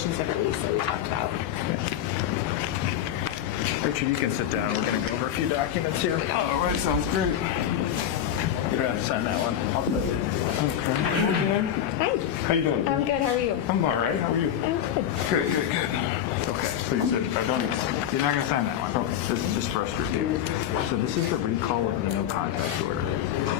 conditions of release that we talked about. Richard, you can sit down. We're going to go over a few documents here. All right, sounds great. You don't have to sign that one. Okay. Hi. How you doing? I'm good. How are you? I'm all right. How are you? I'm good. Good. Okay, so you said I don't need to sign it. You're not going to sign that one. Okay. This is just for us to review. So this is the recall of the no contact order.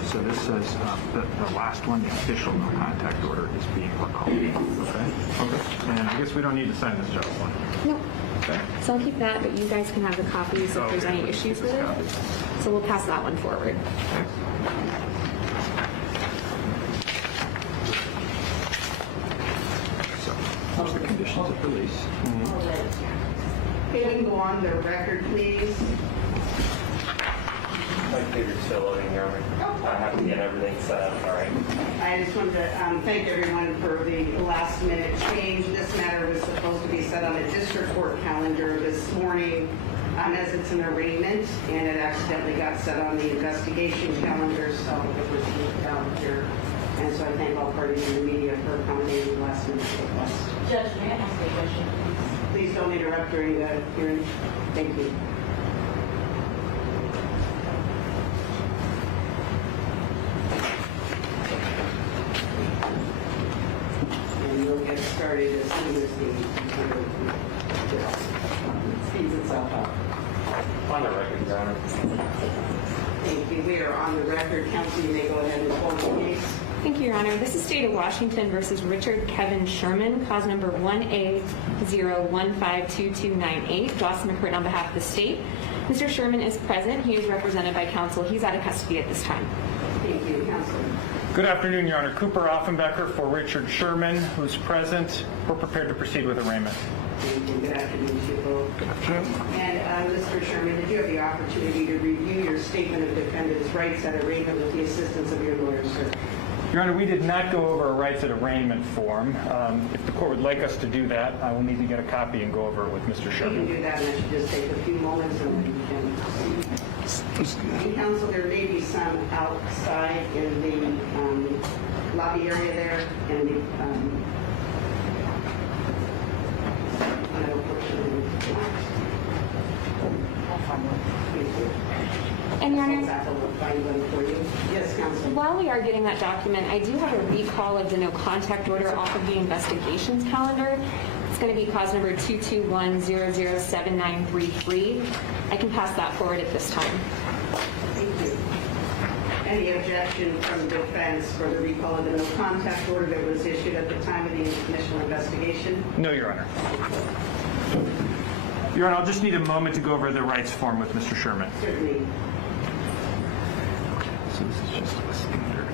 So this says the last one, the official no contact order, is being recalled. Okay? Okay. And I guess we don't need to sign this job one. No. Okay? So I'll keep that, but you guys can have the copies if there's any issues with it. So we'll pass that one forward. So here's the conditions of release. Can you go on the record, please? My computer's still loading here. I have to get everything set up, all right? I just wanted to thank everyone for the last minute change. This matter was supposed to be set on a district court calendar this morning as it's an arraignment, and it accidentally got set on the investigation calendar, so it was moved out here. And so I thank all parties in the media for accommodating the last minute request. Judge, may I ask a question, please? Please don't interrupt during the hearing. Thank you. And we'll get started as soon as the speeds itself up. On the record, Your Honor. Thank you. We are on the record. Counsel, you may go ahead and call the case. Thank you, Your Honor. This is State of Washington versus Richard Kevin Sherman, cause number 1A0152298. Dawson McCurtain on behalf of the state. Mr. Sherman is present. He is represented by counsel. He's out of custody at this time. Thank you, Counsel. Good afternoon, Your Honor. Cooper Offenbecker for Richard Sherman, who's present. We're prepared to proceed with arraignment. Thank you. Good afternoon to you both. And Mr. Sherman, did you have the opportunity to review your statement of defendant's rights at arraignment with the assistance of your lawyer, sir? Your Honor, we did not go over a rights at arraignment form. If the court would like us to do that, I will need to get a copy and go over it with Mr. We can Sherman. do that, and that should just take a few moments, and then we can proceed. And Counsel, there may be some outside in the lobby area there, and the And Your Honor, Yes, Counsel. while we are getting that document, I do have a recall of the no contact order off of the investigations calendar. It's going to be cause number 221007933. I can pass that forward at this time. Thank you. Any objection from the defense for the recall of the no contact order that was issued at the time of the initial investigation? No, Your Honor. Your Honor, I'll just need a moment to go over the rights form with Mr. Sherman. Certainly. So this is just a standard.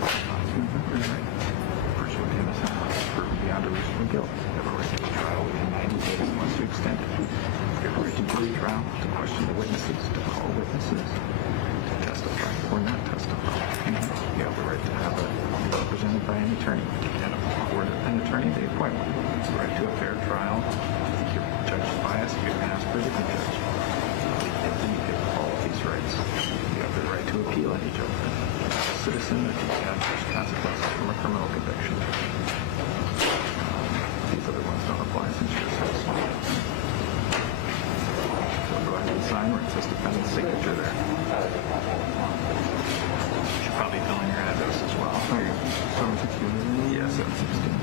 Person with innocent proven beyond a reasonable guilt. They have a right to a trial within 90 days unless you extend it. They have a right to jury trial, to question the witnesses, to call witnesses, to testify or not testify. You have the right to have it represented by an attorney. And for an attorney, they appoint one. It's the right to a fair trial. If your judge is biased, you can ask for a different judge. You get all of these rights. You have the right to appeal any judgment. Citizen that can have consequences from a criminal conviction. These other ones don't apply since you're a citizen. So go ahead and sign where it says defendant's signature there. You should probably fill in your address as well. 716? Yeah, 716.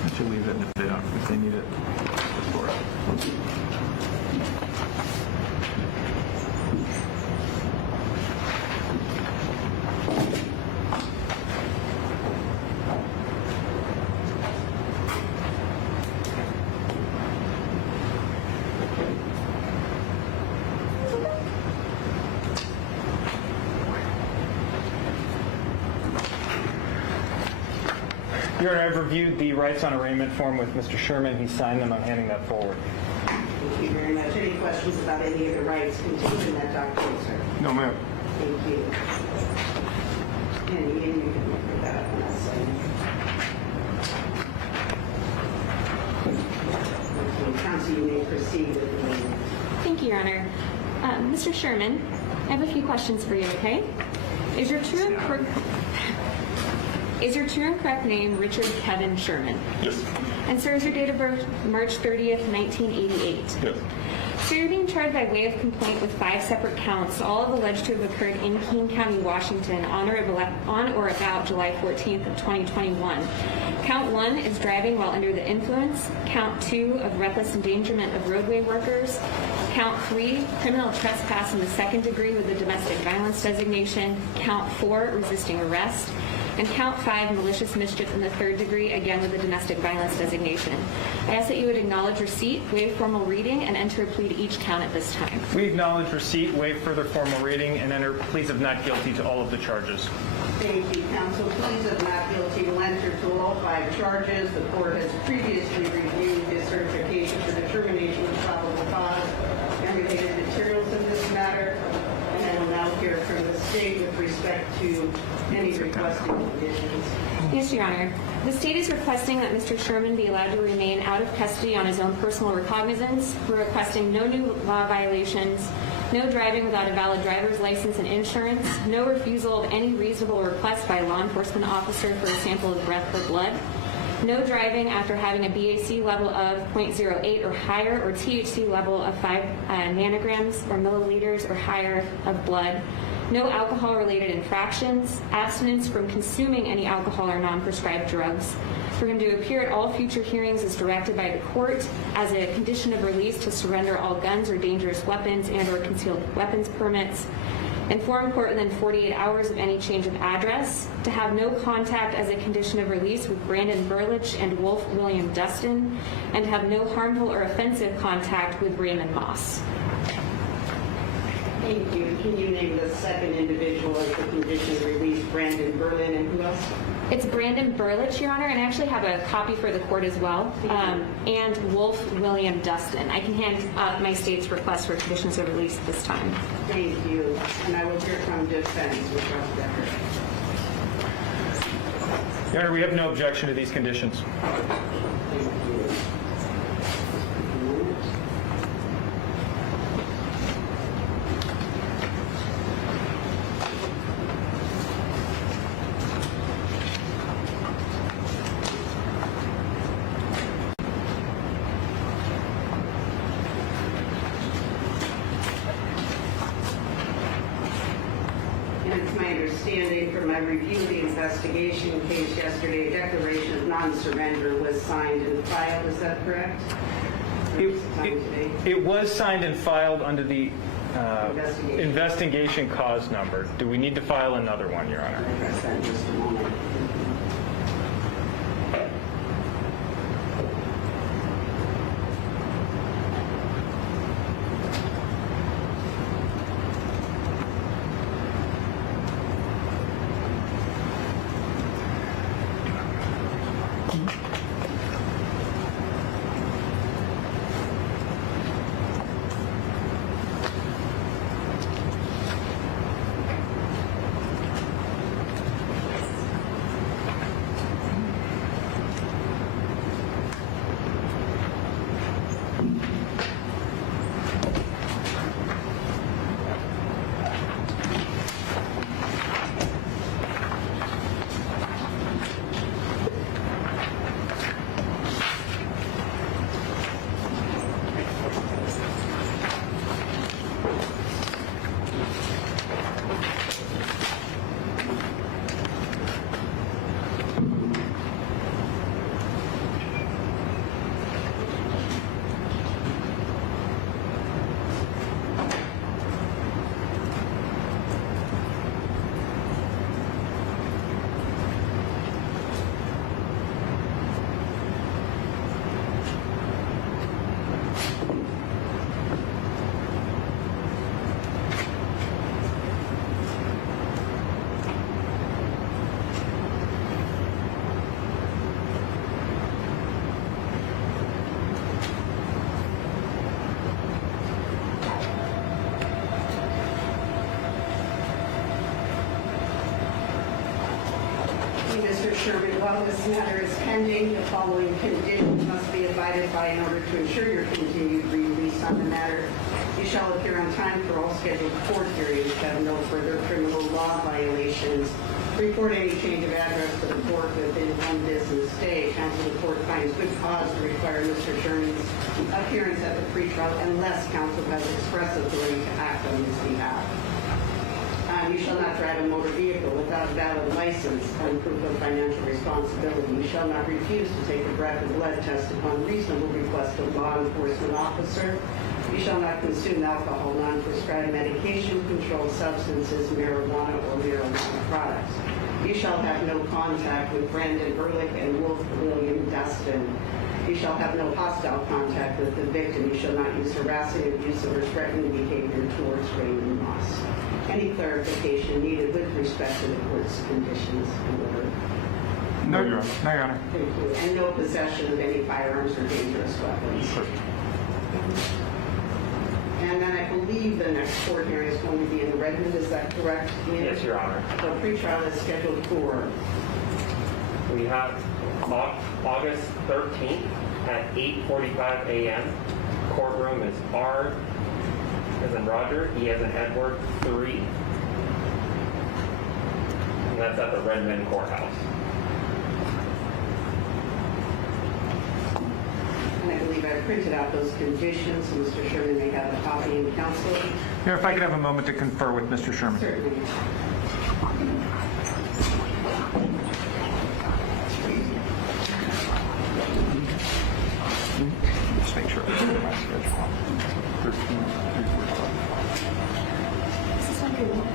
I should leave it if they need it for it. Your Honor, I've reviewed the rights on arraignment form with Mr. Sherman. He signed them. I'm handing that forward. Thank you very much. Any questions about any of the rights contained in that document, sir? No, ma'am. Thank you. And you can look that up on that side. Mr. Sherman, I have a few questions for you, okay? Is your true and correct name Richard Kevin Sherman? Yes. And sir, is your date of birth March 30th, 1988? Yes. So you're being charged by way of complaint with 5 separate counts, all of alleged to have occurred in King County, Washington on or about July 14th of 2021. Count 1 is driving while under the influence. Count 2 of reckless endangerment of roadway workers. Count 3, criminal trespass in the 2nd degree with a domestic violence designation. Count 4, resisting arrest. And count 5, malicious mischief in the 3rd degree, again with a domestic violence designation. I ask that you would acknowledge receipt, waive formal reading, and enter a plea to each count at this time. We acknowledge receipt, waive further formal reading, and enter pleas of not guilty to all of the charges. Thank you, counsel. Pleas of not guilty will enter to all 5 charges. The court has previously reviewed this certification for determination of probable cause and related materials in this matter. And I will now hear from the state with respect to any requested conditions. Yes, Your Honor. The state is requesting that Mr. Sherman be allowed to remain out of custody on his own personal recognizance. We're requesting no new law violations, no driving without a valid driver's license and insurance, no refusal of any reasonable request by a law enforcement officer for a sample of breath or blood, no driving after having a BAC level of 0.08 or higher or THC level of 5 nanograms or milliliters or higher of blood, no alcohol-related infractions, abstinence from consuming any alcohol or non-prescribed drugs, for him to appear at all future hearings as directed by the court as a condition of release to surrender all guns or dangerous weapons and or concealed weapons permits, inform court within 48 hours of any change of address, to have no contact as a condition of release with Brandon Burlich and Wolf William Dustin, and to have no harmful or offensive contact with Raymond Moss. Thank you. Can you name the second individual as the condition of release, Brandon Berlin, and who else? It's Brandon Burlich, Your Honor, and I actually have a copy for the court as well, and Wolf William Dustin. I can hand up my state's request for conditions of release at this time. Thank you. And I will hear from defense with Dr. Your Honor, we have no objection to these conditions. And it's my understanding from my review of the investigation case yesterday, a declaration of non-surrender was signed and filed. Is that correct? It was signed and filed under the investigation cause number. Do we need to file another one, Your Honor? I'll address that in just a moment. Mr. Sherman, while this matter is pending, the following conditions must be abided by in order to ensure your continued release on the matter. You shall appear on time for all scheduled court hearings, have no further criminal law violations, report any change of address to the court within 1 business day. Counsel, the court finds good cause to require Mr. Sherman's appearance at the pretrial unless counsel has express authority to act on his behalf. You shall not drive a motor vehicle without a valid license and proof of financial responsibility. You shall not refuse to take a breath of blood test upon reasonable request of law enforcement officer. You shall not consume alcohol, non-prescribed medication, controlled substances, marijuana, or marijuana products. You shall have no contact with Brandon Ehrlich and Wolf William Dustin. You shall have no hostile contact with the victim. You shall not use harassing, abusive, or threatening behavior towards Raymond Moss. Any clarification needed with respect to the court's conditions and order? No, Your Honor. No, Your Honor. Thank you. And no possession of any firearms or dangerous weapons. And then I believe the next court hearing is going to be in Redmond. Is that correct? Yes, Your Honor. The pretrial is scheduled for We have August 13th at 8:45 a.m. Courtroom is R as in Roger, E as in Edward, 3. And that's at the Redmond Courthouse. And I believe I printed out those conditions, so Mr. Sherman may have a copy in counsel. Here, if I could have a moment to confer with Mr. Sherman. Certainly. Just make sure. This is one good one.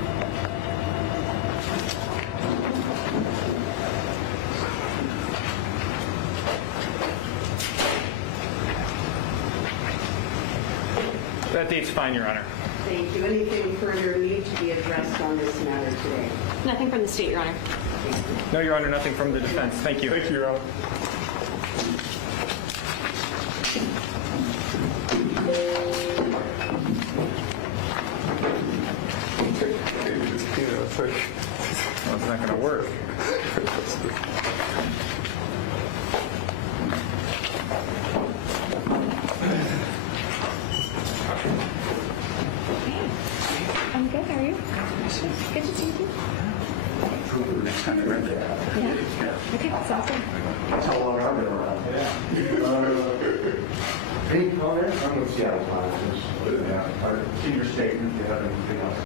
That date's fine, Your Honor. Thank you. Anything further need to be addressed on this matter today? Nothing from the state, Your Honor. No, Your Honor, nothing from the defense. Thank you. Thank you, Your Honor. Well, it's not going to work. I'm good. How are you? Good to see you. Yeah. Okay, sounds good. That's how long I've been around. Any comments? I'm with Seattle Times. I've seen your statement. If you have anything else.